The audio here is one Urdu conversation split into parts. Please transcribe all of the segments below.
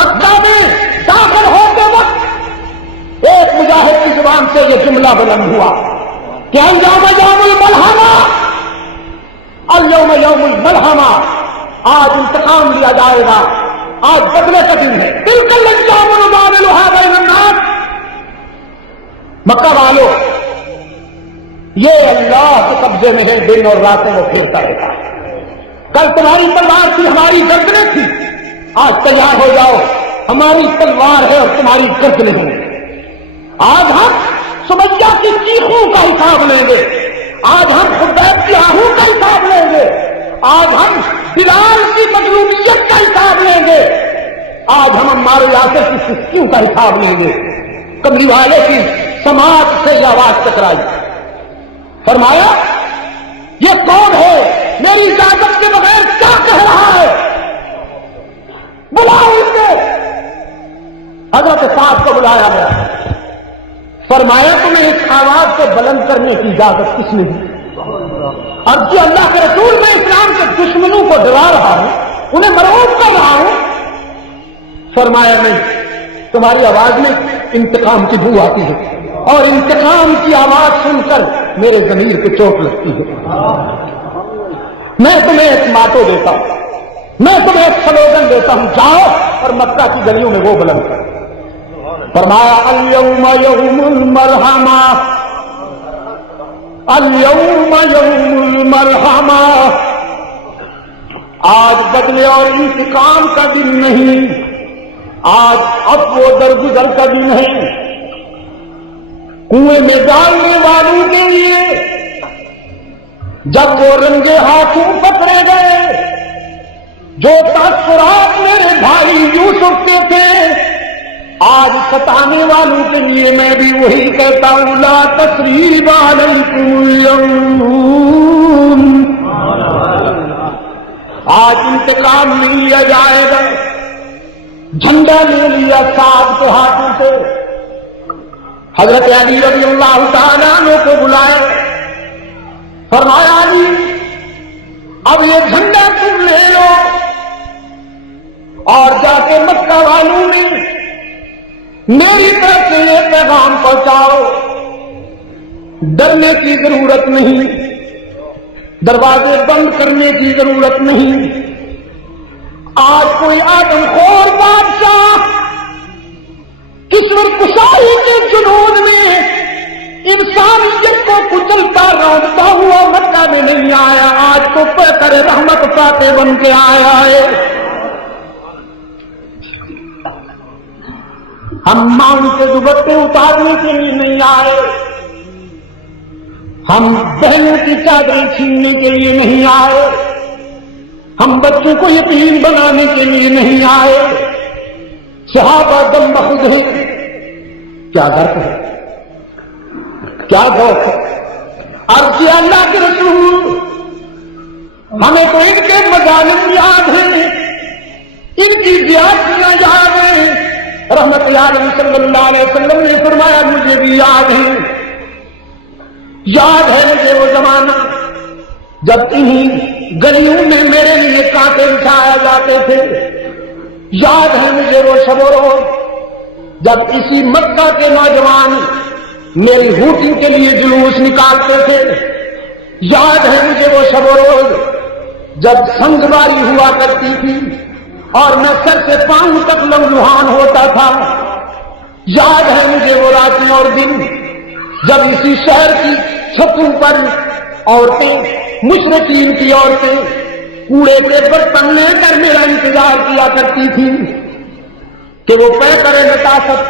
مکہ میں داخل ہوتے وقت ایک مجاہد کی زبان سے یہ جملہ بلند ہوا کہ اليوم یوم الملحمہ، اليوم یوم الملحمہ، آج انتقام لیا جائے گا، آج بدلے کا دن ہے۔ تلک الایام نداولها بین الناس، مکہ والوں یہ اللہ کے قبضے میں ہے، دن اور راتیں وہ پھیرتا رہتا ہے۔ کل تمہاری تلوار تھی، ہماری گردنیں تھی، آج تیار ہو جاؤ، ہماری تلوار ہے اور تمہاری گردنیں ہیں۔ آج ہم سمیہ کی چیخوں کا حساب لیں گے، آج ہم خبیب کی آہوں کا حساب لیں گے، آج ہم بلال کی مظلومیت کا حساب لیں گے، آج ہم عمار یاسر کی سستیوں کا حساب لیں گے۔ کملی والے کی سماج سے یہ آواز ٹکرائی، فرمایا یہ کون ہے، میری اجازت کے بغیر کیا کہہ رہا ہے، بلاؤ ان کو۔ حضرت صاحب کو بلایا گیا، فرمایا تمہیں اس آواز کو بلند کرنے کی اجازت کس نے دی؟ اب جو اللہ کے رسول میں اسلام کے دشمنوں کو ڈرا رہا ہوں، انہیں مرعوب کر رہا ہوں۔ فرمایا نہیں، تمہاری آواز میں انتقام کی بو آتی ہے اور انتقام کی آواز سن کر میرے ضمیر کو چوٹ لگتی ہے۔ میں تمہیں ایک ماتو دیتا ہوں، میں تمہیں ایک سلوگن دیتا ہوں، جاؤ اور مکہ کی گلیوں میں وہ بلند کرو۔ فرمایا اليوم یوم الملحمہ، اليوم یوم الملحمہ، آج بدلے اور انتقام کا دن نہیں، آج اب وہ درگزر کا دن ہے۔ کنویں میں ڈالنے والوں کے لیے جب وہ رنگے ہاتھوں پکڑے گئے، جو تاثرات میرے بھائی یوسف کے تھے، آج ستانے والوں کے لیے میں بھی وہی کہتا ہوں، لا تثریب علیکم اليوم، آج انتقام نہیں لیا جائے گا۔ جھنڈا لے لیا صاحب کے ہاتھوں سے، حضرت علی رضی اللہ تعالیٰ عنہ کو بلائے، فرمایا علی اب یہ جھنڈا تم لے لو اور جا کے مکہ والوں میں میری طرف سے یہ پیغام پہنچاؤ، ڈرنے کی ضرورت نہیں، دروازے بند کرنے کی ضرورت نہیں۔ آج کوئی آدم خور بادشاہ کشور کشائی کے جنون میں انسانیت کو کچلتا روندتا ہوا مکہ میں نہیں آیا، آج تو پیکر رحمت فاتح بن کے آیا ہے۔ ہم مانگ کے دوپٹے اتارنے کے لیے نہیں آئے، ہم بہنوں کی چادریں چھیننے کے لیے نہیں آئے، ہم بچوں کو یتیم بنانے کے لیے نہیں آئے۔ صحابہ دم بخود ہیں، کیا درد ہے، کیا ذوق ہے۔ عرض کیا اللہ کے رسول ہمیں تو ان کے مظالم یاد ہیں، ان کی زیادتیاں یاد ہیں۔ رحمت عالم صلی اللہ علیہ وسلم نے فرمایا مجھے بھی یاد ہے، یاد ہے مجھے وہ زمانہ جب انہی گلیوں میں میرے لیے کانٹے بچھائے جاتے تھے، یاد ہے مجھے وہ شب و روز جب اسی مکہ کے نوجوان میری ہوٹی کے لیے جلوس نکالتے تھے، یاد ہے مجھے وہ شب و روز جب سنگباری ہوا کرتی تھی اور میں سر سے پاؤں تک لہوحان ہوتا تھا، یاد ہے مجھے وہ راتیں اور دن جب اسی شہر کی چھتوں پر عورتیں، مشرقین کی عورتیں کوڑے کے برتن لے کر میرا انتظار کیا کرتی تھی کہ وہ پے کرے نتاست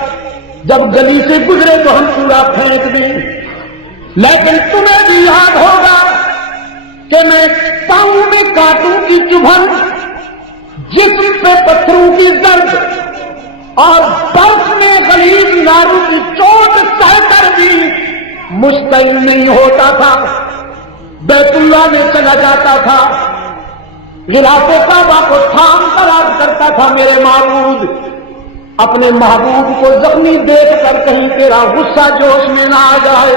جب گلی سے گزرے تو ہم کوڑا پھینک دیں۔ لیکن تمہیں بھی یاد ہوگا کہ میں پاؤں میں کانٹوں کی چبھن، جسم پہ پتھروں کی درد اور برف میں غلیظ ناروں کی چوٹ سہ کر بھی مشتعل نہیں ہوتا تھا، بیت اللہ میں چلا جاتا تھا، غلاف کعبہ کو تھام کر عرض کرتا تھا میرے معبود، اپنے محبوب کو زخمی دیکھ کر کہیں تیرا غصہ جوش میں نہ آ جائے،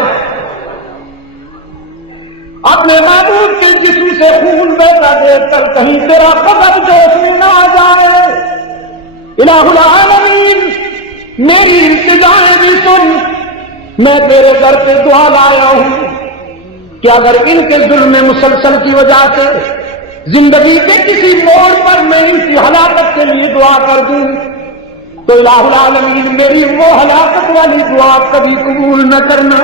اپنے محبوب کے جسم سے خون بہتا دیکھ کر کہیں تیرا غضب جوش میں نہ آ جائے۔ الہ العالمین میری التجائیں بھی سن، میں تیرے در پہ دعا لایا ہوں کہ اگر ان کے ظلم مسلسل کی وجہ سے زندگی کے کسی موڑ پر میں ان کی ہلاکت کے لیے دعا کر دوں تو الہ العالمین میری وہ ہلاکت والی دعا کبھی قبول نہ کرنا۔